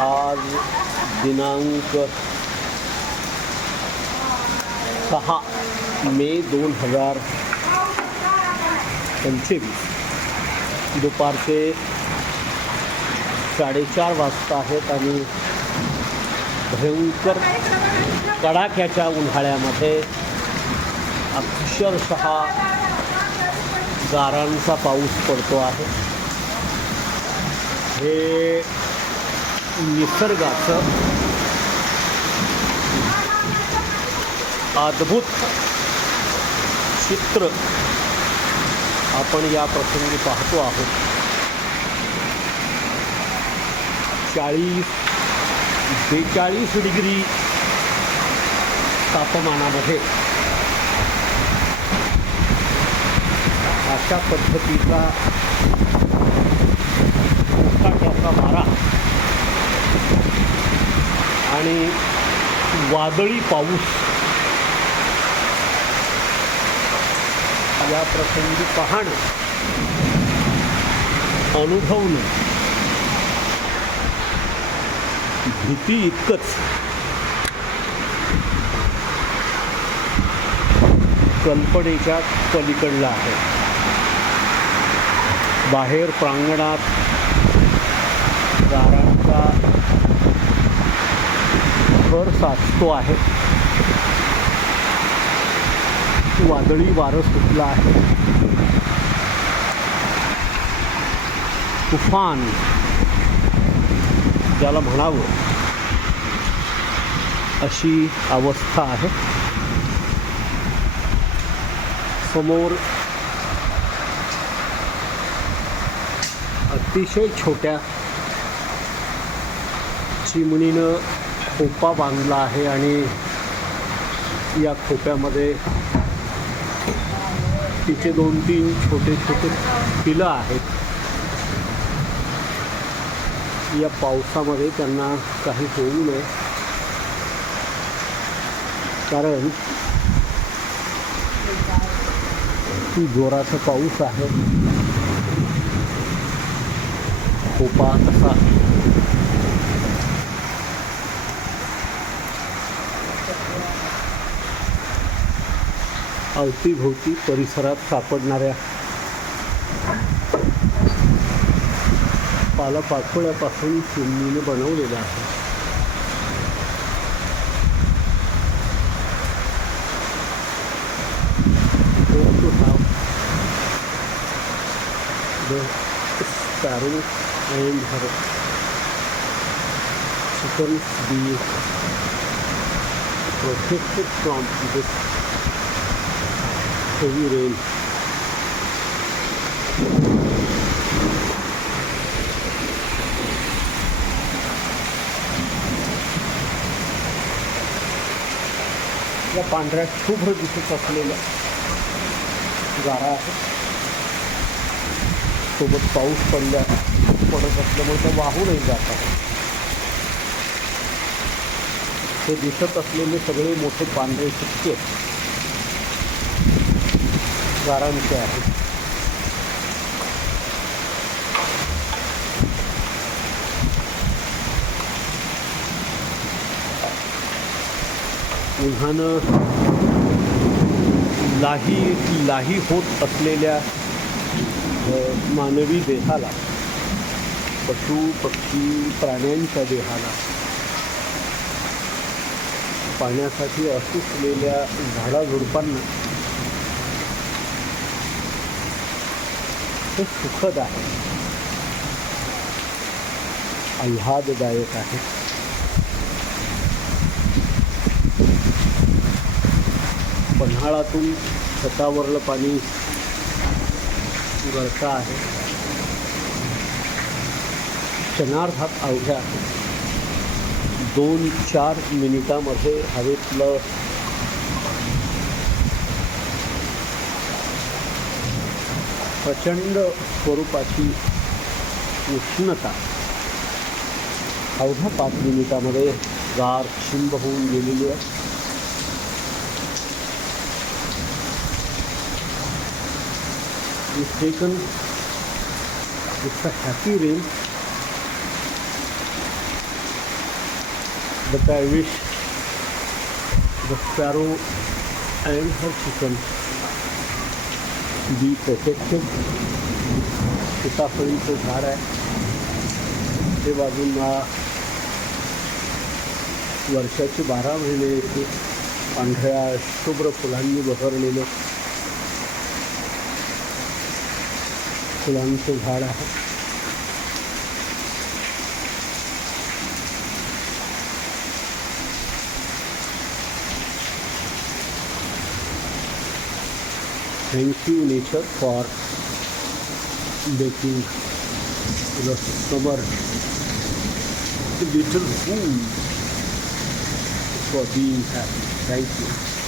आज दिनांक सहा मे दोन हजार पंचवीस. दुपारचे साडेचार वाजता आहेत आणि भयंकर कडाक्याच्या उन्हाळ्यामध्ये अक्षरशः गारांचा पाऊस पडतो आहे. हे निसर्गाचं अद्भुत चित्र आपण या प्रसंगी पाहतो आहोत चाळीस बेचाळीस डिग्री तापमानामध्ये अशा पद्धतीचा उकाट्याचा मारा आणि वादळी पाऊस. या प्रसंगी पाहणं अनुभवणं. भीती इतकंच. कल्पनेच्या पलीकडलं आहे. बाहेर प्रांगणात गारांचा भर साचतो आहे. वादळी वारं सुटलं आहे. तुफान. ज्याला म्हणावं अशी अवस्था आहे. समोर अतिशय छोट्या चिमणीनं खोपा बांधला आहे आणि या खोप्यामध्ये तिचे दोन तीन छोटे छोटे पिलं आहेत. या पावसामध्ये त्यांना काही होऊ नये. कारण ती जोराचा पाऊस आहे. खोपा तसा अवतीभोवती परिसरात सापडणाऱ्या पालापाखोळ्यापासून चिमणीने बनवलेला आहे. Protected from this heavy rain. या पांढऱ्या शुभ्र दिसत असलेल्या गारा आहे सोबत पाऊस पडल्या पडत असल्यामुळे त्या वाहूनही जातात हे दिसत असलेले सगळे मोठे पांढरे शिक्के गारांचे आहे. उन्हानं लाही लाही होत असलेल्या मानवी देहाला पशु पक्षी प्राण्यांच्या देहाला पाण्यासाठी असलेल्या झाडाझुडपांना हे सुखद आहे. आल्हाददायक आहे पन्हाळातून छतावरलं पाणी गळतं आहे. क्षणार्धात अवघ्या दोन चार मिनिटामध्ये हवेतलं प्रचंड स्वरूपाची उष्णता अवघ्या पाच मिनिटामध्ये गार शिंब होऊन गेलेली आहे. Taken it's a happy rain but I wish the sparrow and her chicken be protected सीताफळीचं झाड आहे ते बाजूंना वर्षाचे बारा महिने येते पांढऱ्या शुभ्र फुलांनी बहरलेलं फुलांचं झाड आहे Thank you nature for making the summer little food for being happy. Thank you.